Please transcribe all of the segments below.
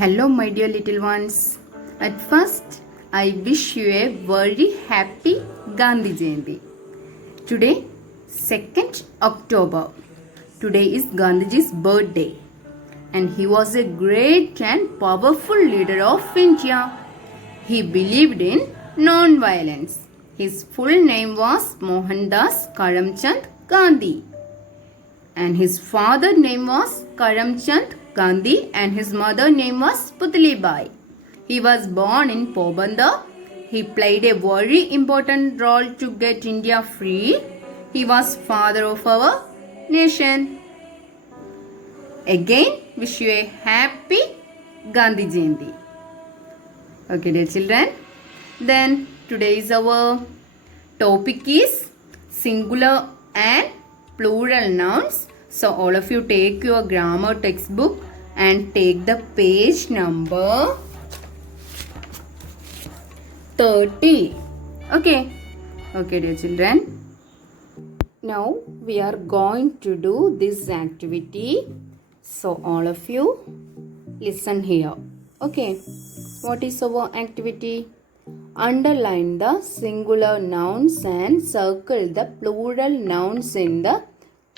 Hello, my dear little ones. At first, I wish you a very happy Gandhi Jayanti. Today, 2nd October. Today is Gandhiji's birthday. And he was a great and powerful leader of India. He believed in non-violence. His full name was Mohandas Karamchand Gandhi. And his father name was Karamchand Gandhi and his mother name was Putli Bai. He was born in Pobandar. He played a very important role to get India free. He was father of our nation. Again, wish you a happy Gandhi Jayanti. Okay, dear children. Then today's our topic is singular and plural nouns. So all of you take your grammar textbook and take the page number 30. Okay. Okay, dear children. Now we are going to do this activity. So all of you listen here. Okay. What is our activity? Underline the singular nouns and circle the plural nouns in the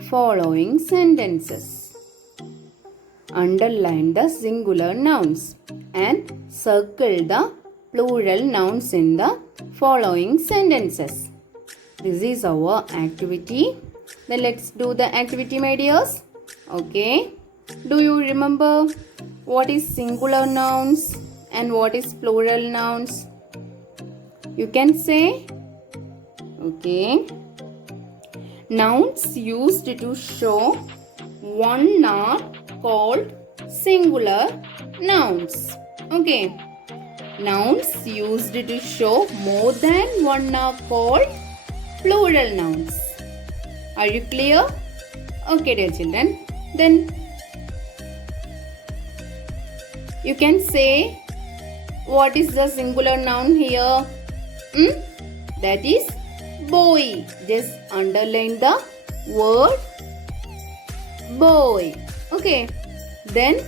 following sentences. Underline the singular nouns and circle the plural nouns in the following sentences. This is our activity. Then let's do the activity, my dears. Okay. Do you remember what is singular nouns and what is plural nouns? You can say. Okay. Nouns used to show one are called singular nouns. Okay. Nouns used to show more than one are called plural nouns. Are you clear? Okay, dear children. Then you can say what is the singular noun here? That is boy. Just underline the word boy. Okay. Then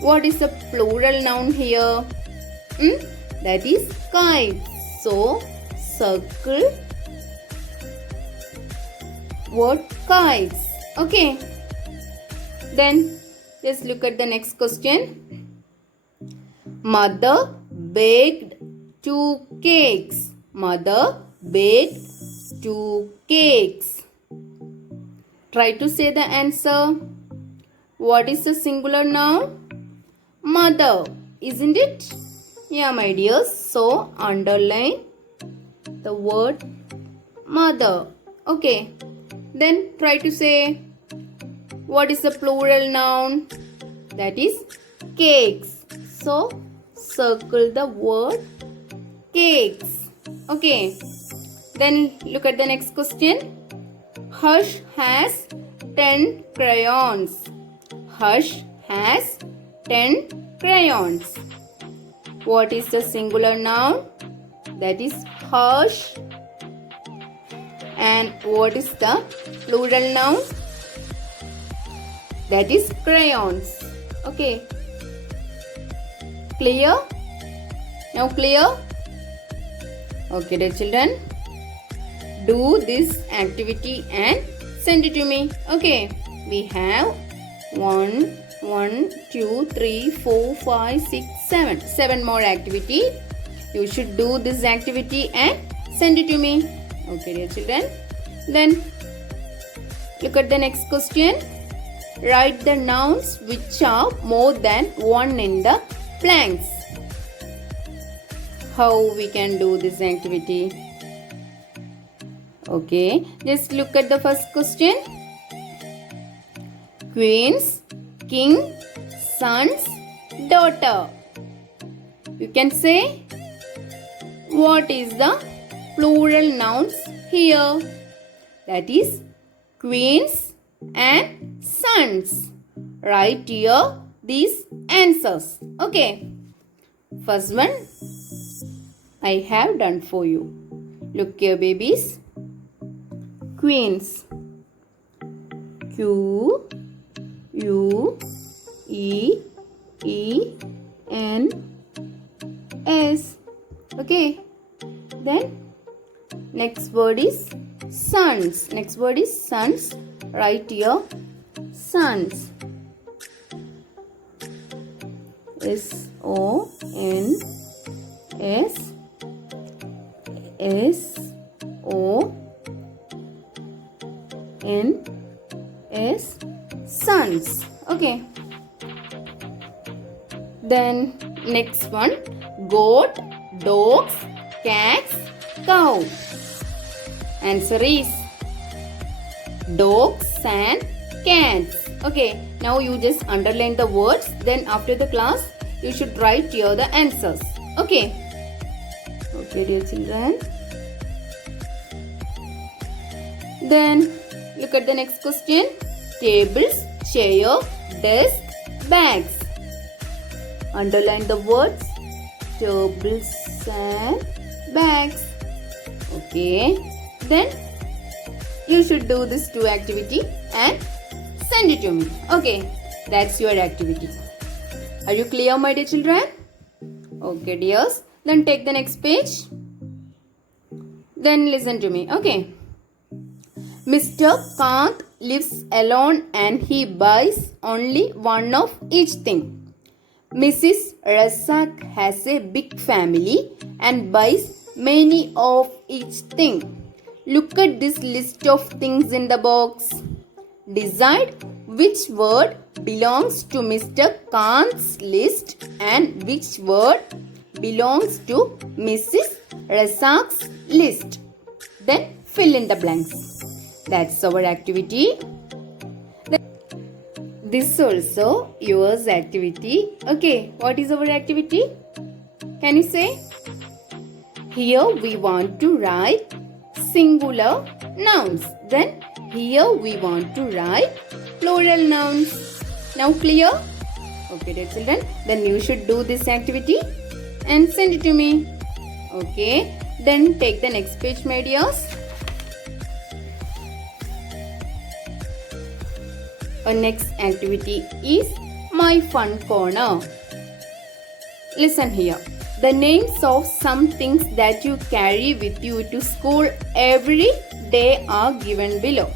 what is the plural noun here? That is kite. So circle word kites. Okay. Then just look at the next question. Mother baked 2 cakes. Mother baked 2 cakes. Try to say the answer. What is the singular noun? Mother, isn't it? Yeah, my dears. So, underline the word mother. Okay. Then try to say what is the plural noun? That is cakes. So, circle the word cakes. Okay. Then look at the next question. Harsh has 10 crayons. Harsh has 10 crayons. What is the singular noun? That is Harsh. And what is the plural noun? That is crayons. Okay. Clear? Now clear? Okay, dear children. Do this activity and send it to me. Okay. We have 1, 2, 3, 4, 5, 6, 7. 7 more activity. You should do this activity and send it to me. Okay, dear children. Then look at the next question. Write the nouns which are more than one in the blanks. How we can do this activity? Okay, just look at the first question. Queens, king, sons, daughter. You can say what is the plural nouns here? That is queens and sons. Write here these answers. Okay. First one I have done for you. Look here, babies. Queens. Q U E Okay. Then next word is sons. Next word is sons. Write here sons. S-O-N-S sons. Okay. Then next one, goat, dogs, cats, cow. Answer is dogs and cats. Okay, now you just underline the words. Then after the class, you should write here the answers. Okay. Okay, dear children. Then look at the next question. Tables, chair, desk, bags. Underline the words tables and bags. Okay. Then you should do this 2 activity and send it to me. Okay. That's your activity. Are you clear, my dear children? Okay, dears. Then take the next page. Then listen to me. Okay. Mr. Kant lives alone and he buys only one of each thing. Mrs. Razak has a big family and buys many of each thing. Look at this list of things in the box. Decide which word belongs to Mr. Kant's list and which word belongs to Mrs. Razak's list. Then fill in the blanks. That's our activity. This also yours activity. Okay, what is our activity? Can you say? Here we want to write singular nouns. Then here we want to write plural nouns. Now clear? Okay, dear children. Then you should do this activity and send it to me. Okay. Then take the next page, my dears. Our next activity is My Fun Corner. Listen here. The names of some things that you carry with you to school every day are given below.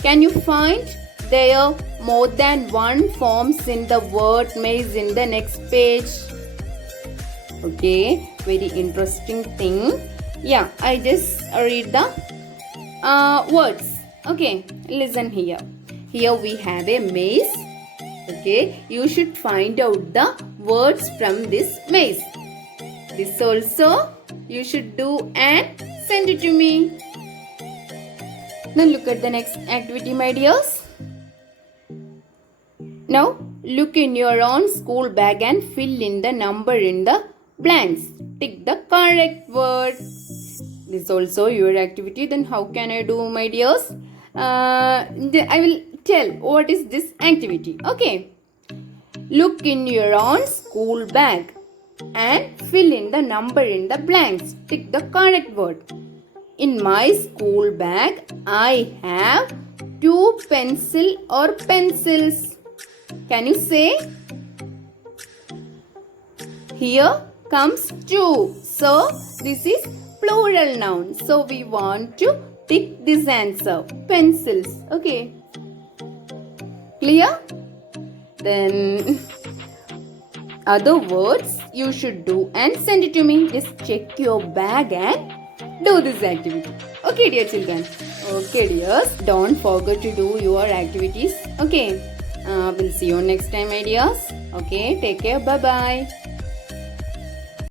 Can you find there more than one forms in the word maze in the next page? Okay, very interesting thing. Yeah, I just read the words. Okay, listen here. Here we have a maze. Okay, you should find out the words from this maze. This also you should do and send it to me. Now look at the next activity, my dears. Now look in your own school bag and fill in the number in the blanks. Tick the correct word. This is also your activity. Then how can I do, my dears? I will tell what is this activity. Okay. Look in your own school bag and fill in the number in the blanks. Tick the correct word. In my school bag, I have 2 pencil or pencils. Can you say? Here comes 2. So this is plural noun. So we want to tick this answer. Pencils. Okay. Clear? Then other words you should do and send it to me. Just check your bag and do this activity. Okay, dear children. Okay, dears. Don't forget to do your activities. Okay. We'll see you next time, my dears. Okay. Take care. Bye-bye.